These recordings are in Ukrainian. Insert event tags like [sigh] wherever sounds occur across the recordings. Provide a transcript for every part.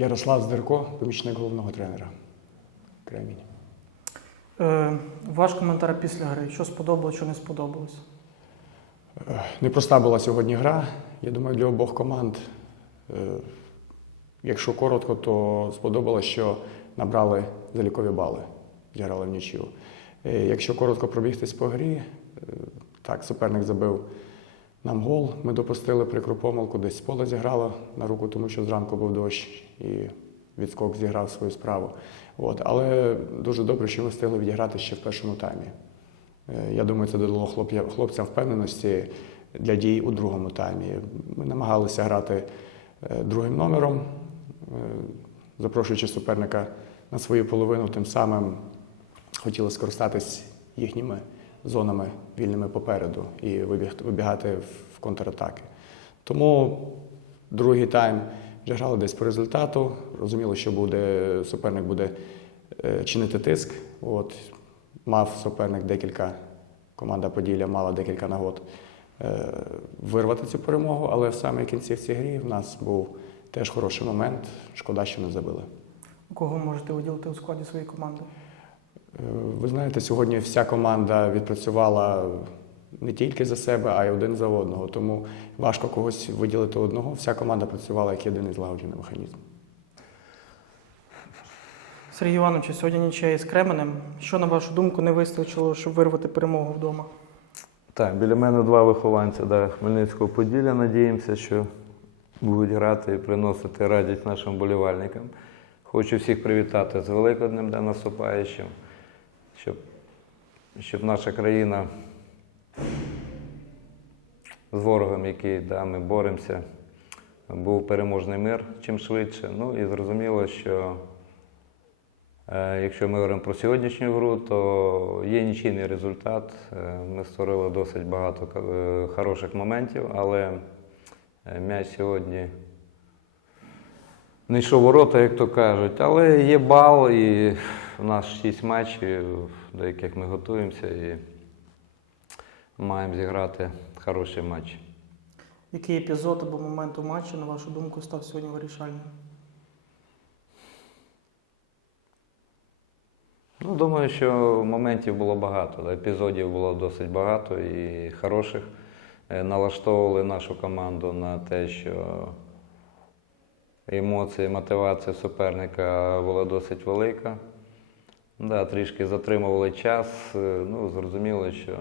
Ярослав Здерко, помічник головного тренера. Кремінь. Е, ваш коментар після гри. Що сподобалось, що не сподобалось? Е, Непроста була сьогодні гра. Я думаю, для обох команд. е, Якщо коротко, то сподобалось, що набрали залікові бали, зіграли в нічю. Е, Якщо коротко пробігтись по грі, е, так, суперник забив нам гол. Ми допустили прикру помилку, десь поле зіграло на руку, тому що зранку був дощ і відскок зіграв свою справу. От. Але дуже добре, що ми встигли відіграти ще в першому таймі. Е, Я думаю, це додало хлопцям впевненості для дій у другому таймі. Ми намагалися грати е, другим номером, е, запрошуючи суперника на свою половину, тим самим хотіли скористатись їхніми зонами вільними попереду і вибіг- вибігати в контратаки. Тому другий тайм вже грали десь по результату. Розуміло, що буде, суперник буде е, чинити тиск. От, мав суперник декілька, команда Поділля мала декілька нагод е, вирвати цю перемогу, але в самій кінцівці грі в нас був теж хороший момент. Шкода, що не забили. Кого можете виділити у складі своєї команди? Ви знаєте, сьогодні вся команда відпрацювала не тільки за себе, а й один за одного. Тому важко когось виділити одного. Вся команда працювала як єдиний злагоджений механізм. Сергій Іванович, сьогодні нічия із Кременем. Що, на вашу думку, не вистачило, щоб вирвати перемогу вдома? Так, біля мене два вихованця да, Хмельницького Поділля. Надіємося, що будуть грати і приносити радість нашим болівальникам. Хочу всіх привітати з Великоднем да, наступаючим, щоб, щоб наша країна з ворогом, який да, ми боремося, був переможний мир чим швидше. Ну і зрозуміло, що Е, Якщо ми говоримо про сьогоднішню гру, то є нічийний результат. Е, Ми створили досить багато е, хороших моментів, але е, м'яч сьогодні не йшов ворота, як то кажуть. Але є бал, і у нас шість матчів, до яких ми готуємося, і маємо зіграти хороший матч. Який епізод або момент у матчі, на вашу думку, став сьогодні вирішальним? Ну, думаю, що моментів було багато, епізодів було досить багато і хороших. Е, Налаштовували нашу команду на те, що емоції, мотивація суперника була досить велика. Да, трішки затримували час. Е, Ну, зрозуміло, що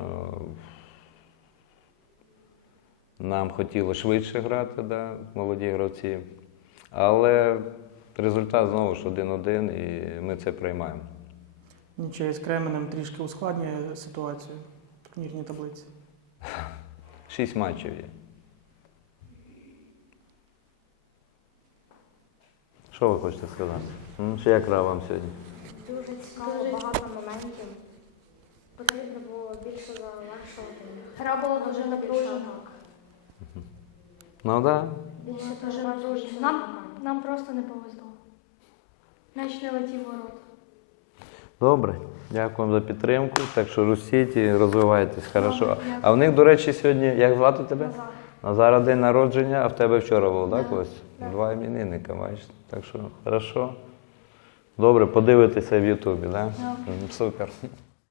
нам хотіло швидше грати, да, молоді гравці. Але результат знову ж 1-1, і ми це приймаємо. Нічия з Кременем трішки ускладнює ситуацію в турнірній таблиці. [laughs] Шість матчів є. Що ви хочете сказати? Ще як гра вам сьогодні? Дуже цікаво, багато моментів. Потрібно було більше завершувати. Гра була дуже напружена. Ну так. Да. Більше дуже напружена. Нам, нам просто не повезло. М'яч не летів в ворота. Добре. Дякуємо за підтримку. Так що ростіть і розвивайтесь хорошо. А в них, до речі, сьогодні, як звати тебе? Назад. Назара день народження, а в тебе вчора було, так, Да. ось? Два іменинника, бачиш. Так що хорошо. Добре, подивитися в Ютубі. Да? Супер.